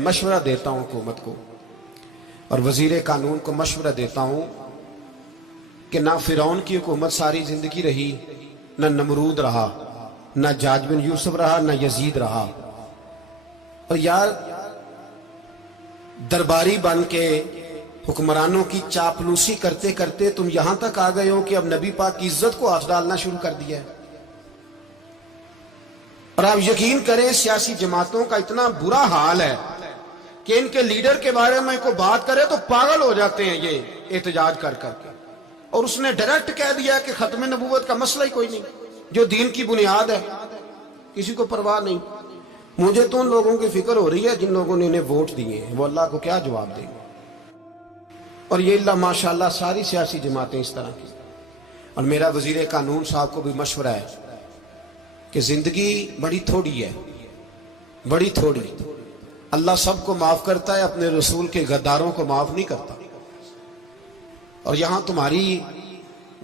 मशवरा देता हूं हुकूमत को और वजीर कानून को मशवरा देता हूं कि ना फिरौन की हुकूमत सारी जिंदगी रही, ना नमरूद रहा, ना जाज बिन यूसुफ रहा, ना यजीद रहा। और यार दरबारी बन के हुक्मरानों की चापलूसी करते करते तुम यहां तक आ गए हो कि अब नबी पाक की इज्जत को हाथ डालना शुरू कर दिया है। और आप यकीन करें सियासी जमातों का इतना बुरा हाल है कि इनके लीडर के बारे में कोई बात करे तो पागल हो जाते हैं ये एहतजाज कर करके। और उसने डायरेक्ट कह दिया कि खत्म नबूवत का मसला ही कोई नहीं, जो दीन की बुनियाद है, किसी को परवाह नहीं। मुझे तो उन लोगों की फिक्र हो रही है जिन लोगों ने इन्हें वोट दिए हैं, वो अल्लाह को क्या जवाब देंगे। और ये अल्लाह माशाल्लाह सारी सियासी जमातें इस तरह की। और मेरा वजीर कानून साहब को भी मशवरा है कि जिंदगी बड़ी थोड़ी है, बड़ी थोड़ी। अल्लाह सबको माफ करता है, अपने रसूल के गद्दारों को माफ नहीं करता। और यहां तुम्हारी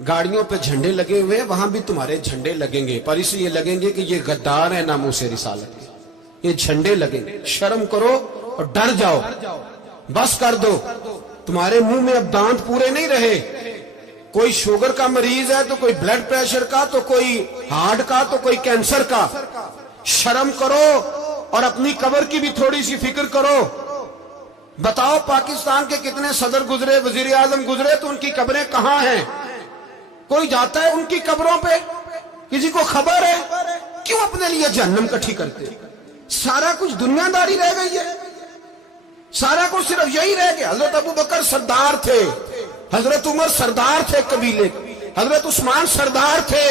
गाड़ियों पे झंडे लगे हुए हैं, वहां भी तुम्हारे झंडे लगेंगे, पर इसलिए लगेंगे कि ये गद्दार है नामूसे रिसालत के। ये झंडे लगेंगे। शर्म करो और डर जाओ, बस कर दो। तुम्हारे मुंह में अब दांत पूरे नहीं रहे। कोई शुगर का मरीज है तो कोई ब्लड प्रेशर का, तो कोई हार्ट का, तो कोई कैंसर का। शर्म करो और अपनी कब्र की भी थोड़ी सी फिक्र करो। बताओ पाकिस्तान के कितने सदर गुजरे, वजीर आजम गुजरे, तो उनकी कब्रें कहां हैं? कोई जाता है उनकी कब्रों पे? किसी को खबर है? क्यों अपने लिए जहन्नम इकट्ठी करते? सारा कुछ दुनियादारी रह गई है, सारा कुछ सिर्फ यही रह गया। हजरत अबू बकर सरदार थे, हजरत उमर सरदार थे कबीले, हजरत उस्मान सरदार थे।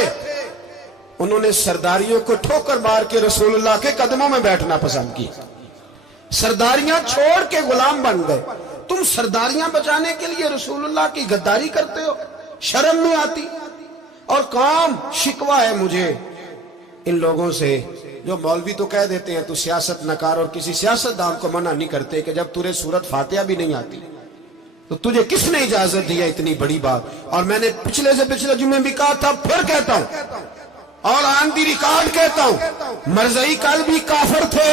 उन्होंने सरदारियों को ठोकर मार के रसूलुल्लाह के कदमों में बैठना पसंद किया। सरदारियां छोड़ के गुलाम बन गए। तुम सरदारियां बचाने के लिए रसूलुल्लाह की गद्दारी करते हो, शर्म नहीं आती। और काम शिकवा है मुझे इन लोगों से जो मौलवी तो कह देते हैं तू सियासत न कर, और किसी सियासतदान को मना नहीं करते कि जब तुझे सूरत फातिहा भी नहीं आती तो तुझे किसने इजाजत दी है इतनी बड़ी बात। और मैंने पिछले से पिछले जुम्मे भी कहा था, फिर कहता हूं और ऑन दी रिकॉर्ड कहता हूं, मरज़ई कल भी काफिर थे,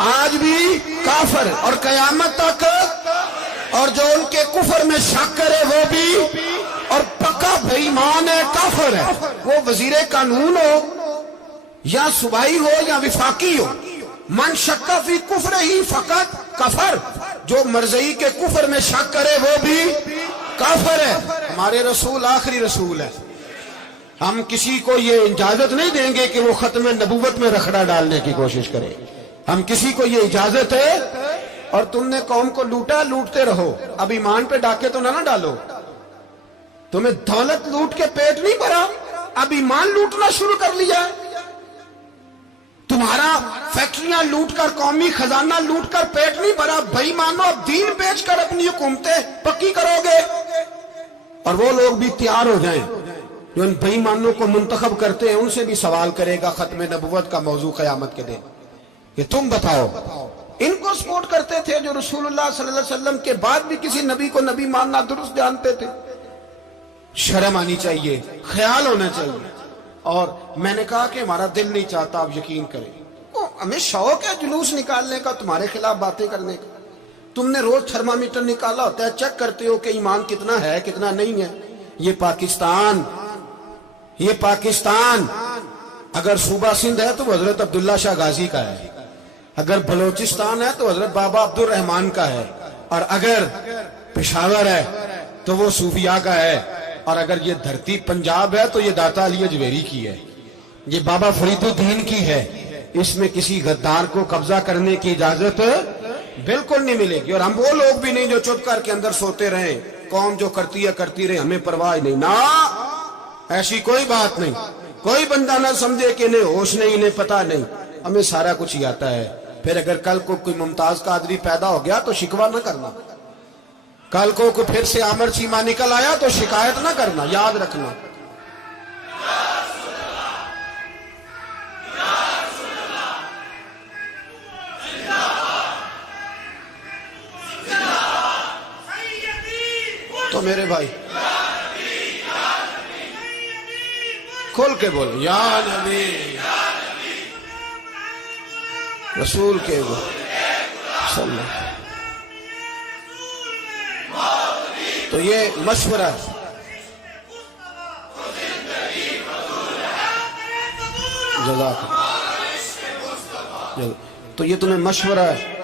आज भी काफिर और कयामत तक। और जो उनके कुफर में शक करे वो भी, और पक्का बेईमान है, काफिर है। वो वजीर कानून हो या सुबाई हो या विफाकी हो, मन शक्का फी कुफर ही फकत कफर। जो मरज़ई के कुफर में शक करे वो भी काफिर है। हमारे रसूल आखिरी रसूल है। हम किसी को ये इजाजत नहीं देंगे कि वो खत्म नबूवत में रखड़ा डालने की कोशिश करे। हम किसी को ये इजाजत है। और तुमने कौम को लूटा, लूटते रहो, अब ईमान पे डाके तो ना डालो। तुम्हें दौलत लूट के पेट नहीं भरा, अब ईमान लूटना शुरू कर लिया। तुम्हारा फैक्ट्रियां लूटकर, कौमी खजाना लूटकर पेट नहीं भरा। भाई मानो अब दीन बेचकर अपनी हुकूमतें पक्की करोगे। और वो लोग भी तैयार हो जाएं जो इन बेईमानों को मुंतखब करते हैं, उनसे भी सवाल करेगा खत्म नबुव्वत का मौजू कयामत के दिन कि तुम बताओ। इनको सपोर्ट करते थे जो रसूलुल्लाह सल्लल्लाहु अलैहि वसल्लम के बाद भी किसी नबी को नबी मानना दुरुस्त जानते थे। शर्म आनी चाहिए, ख्याल होना चाहिए। और मैंने कहा कि हमारा दिल नहीं चाहता, आप यकीन करें, हमें शौक है जुलूस निकालने का, तुम्हारे खिलाफ बातें करने का। तुमने रोज थर्मामीटर निकाला होता है, चेक करते हो कि ईमान कितना है कितना नहीं है। ये पाकिस्तान अगर सूबा सिंध है तो हजरत अब्दुल्ला शाह गाजी का है, अगर बलोचिस्तान है तो हजरत बाबा अब्दुल रहमान का है, और अगर पेशावर है तो वो सूफिया का है, और अगर ये धरती पंजाब है तो ये दाता अली अजमेरी की है, ये बाबा फरीदुद्दीन की है। इसमें किसी गद्दार को कब्जा करने की इजाजत बिल्कुल नहीं मिलेगी। और हम वो लोग भी नहीं जो चुप करके अंदर सोते रहे, कौम जो करती है करती रहे, हमें परवाह नहीं। ना, ऐसी कोई बात नहीं। कोई बंदा ना समझे कि इन्हें होश नहीं, इन्हें पता नहीं, हमें सारा कुछ ही आता है। फिर अगर कल को कोई मुमताज कादरी पैदा हो गया तो शिकवा ना करना। कल को कोई फिर से आमर चीमा निकल आया तो शिकायत ना करना, याद रखना। तो मेरे भाई खोल के बोलो, या नबी रसूल के बोलो। تو یہ مشورہ ہے. جزاک اللہ. تو یہ تمہیں مشورہ ہے.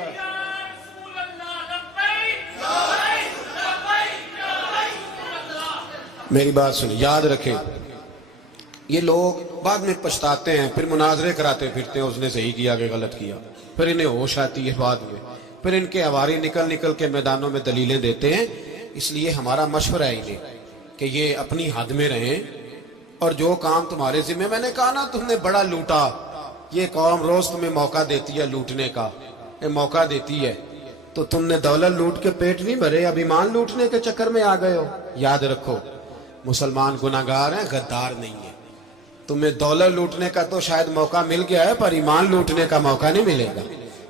میری بات سنیں، یاد رکھیں، یہ لوگ بعد میں پچھتاتے ہیں، پھر مناظرے کراتے پھرتے ہیں، اس نے صحیح کیا کہ غلط کیا، پھر انہیں ہوش آتی ہے بعد میں، پھر ان کے ہواری نکل نکل کے میدانوں میں دلیلیں دیتے ہیں. اس لیے ہمارا مشورہ ہے انہیں کہ یہ اپنی حد میں رہیں، اور جو کام تمہارے ذمہ، میں نے کہا نا تم نے بڑا لوٹا، یہ قوم روز تمہیں موقع دیتی ہے لوٹنے کا، یہ موقع دیتی ہے، تو تم نے دولت لوٹ کے پیٹ نہیں بھرے، اب ایمان لوٹنے کے چکر میں آ گئے ہو. یاد رکھو، مسلمان گناہگار ہیں، غدار نہیں ہے. تمہیں دولت لوٹنے کا تو شاید موقع مل گیا ہے، پر ایمان لوٹنے کا موقع نہیں ملے گا.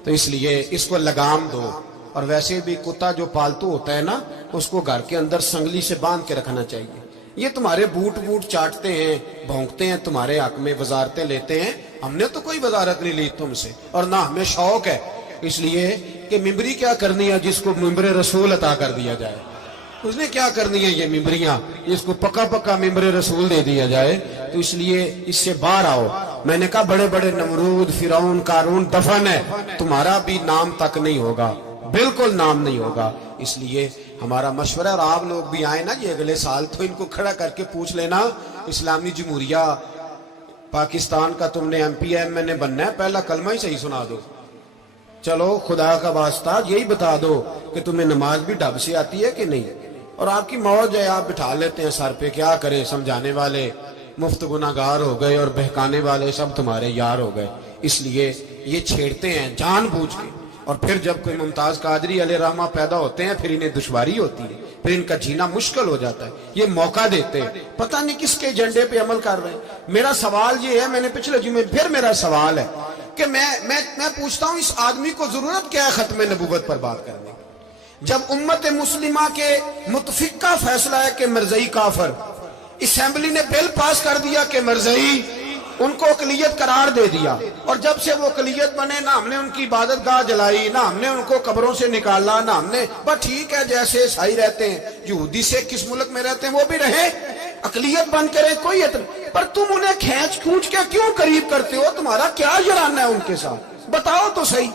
تو اس لیے اس کو لگام دو. اور ویسے بھی کتا جو پالتو ہوتا ہے نا، اس کو گھر کے اندر سنگلی سے باندھ کے رکھنا چاہیے. یہ تمہارے بوٹ چاٹتے ہیں، بھونکتے ہیں تمہارے حق میں، وزارتیں لیتے ہیں. ہم نے تو کوئی وزارت نہیں لی تم سے، اور نہ ہمیں شوق ہے. اس لیے کہ ممبری کیا کرنی ہے جس کو ممبر رسول عطا کر دیا جائے؟ اس نے کیا کرنی ہے یہ ممبریاں جس کو پکا پکا ممبر رسول دے دیا جائے؟ تو اس لیے اس سے باہر آؤ. میں نے کہا بڑے بڑے نمرود، فرعون، قارون دفن ہے، تمہارا بھی نام تک نہیں ہوگا، بالکل نام نہیں ہوگا. اس لیے ہمارا مشورہ، اور آپ لوگ بھی آئیں نا یہ اگلے سال، تو ان کو کھڑا کر کے پوچھ لینا، اسلامی جمہوریہ پاکستان کا تم نے MPM میں نے بننا ہے، پہلا کلمہ ہی صحیح سنا دو. چلو خدا کا واسطہ یہی بتا دو کہ تمہیں نماز بھی ڈھب سے آتی ہے کہ نہیں. اور آپ کی موج ہے، آپ بٹھا لیتے ہیں سر پہ، کیا کریں، سمجھانے والے مفت گناہگار ہو گئے اور بہکانے والے سب تمہارے یار ہو گئے. اس لیے یہ چھیڑتے ہیں جان بوجھ کے. اور پھر جب کوئی ممتاز قادری علیہ رحمہ پیدا ہوتے ہیں، پھر انہیں دشواری ہوتی ہے، پھر ان کا جینا مشکل ہو جاتا ہے. یہ موقع دیتے ہیں، پتہ نہیں کس کے ایجنڈے پہ عمل کر رہے ہیں. میرا سوال یہ ہے، میں نے پچھلے جمعے پھر میرا سوال ہے کہ میں پوچھتا ہوں، اس آدمی کو ضرورت کیا ہے ختم نبوت پر بات کرنے کی؟ جب امت مسلمہ کے متفق کا فیصلہ ہے کہ مرزائی کافر، اسمبلی نے بل پاس کر دیا کہ مرزائی، ان کو اقلیت قرار دے دیا، اور جب سے وہ اقلیت بنے، نہ ہم نے ان کی عبادت گاہ جلائی، نہ ہم نے ان کو قبروں سے نکالا، نہ ہم نے، بس ٹھیک ہے جیسے عیسائی رہتے ہیں، یہودی سے کس ملک میں رہتے ہیں وہ بھی رہے، اقلیت بن کرے، کوئی اعتراض. پر تم انہیں کھینچ کھونچ کے کیوں قریب کرتے ہو؟ تمہارا کیا جرانہ ہے ان کے ساتھ؟ بتاؤ تو صحیح.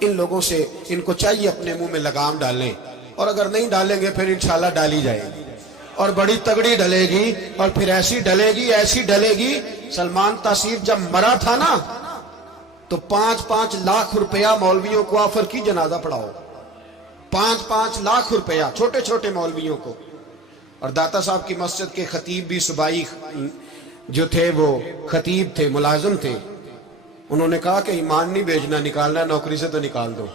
ان لوگوں سے ان کو چاہیے اپنے منہ میں لگام ڈالیں، اور اگر نہیں ڈالیں گے پھر انشاءاللہ ڈالی جائے گی، اور بڑی تگڑی ڈلے گی، اور پھر ایسی ڈلے گی، ایسی ڈلے گی. سلمان تاثیر جب مرا تھا نا، تو 5-5 لاکھ روپیہ مولویوں کو آفر کی جنازہ پڑھاؤ، 5-5 لاکھ روپیہ چھوٹے چھوٹے مولویوں کو. اور داتا صاحب کی مسجد کے خطیب بھی صوبائی جو تھے، وہ خطیب تھے، ملازم تھے، انہوں نے کہا کہ ایمان نہیں بھیجنا، نکالنا ہے نوکری سے تو نکال دو.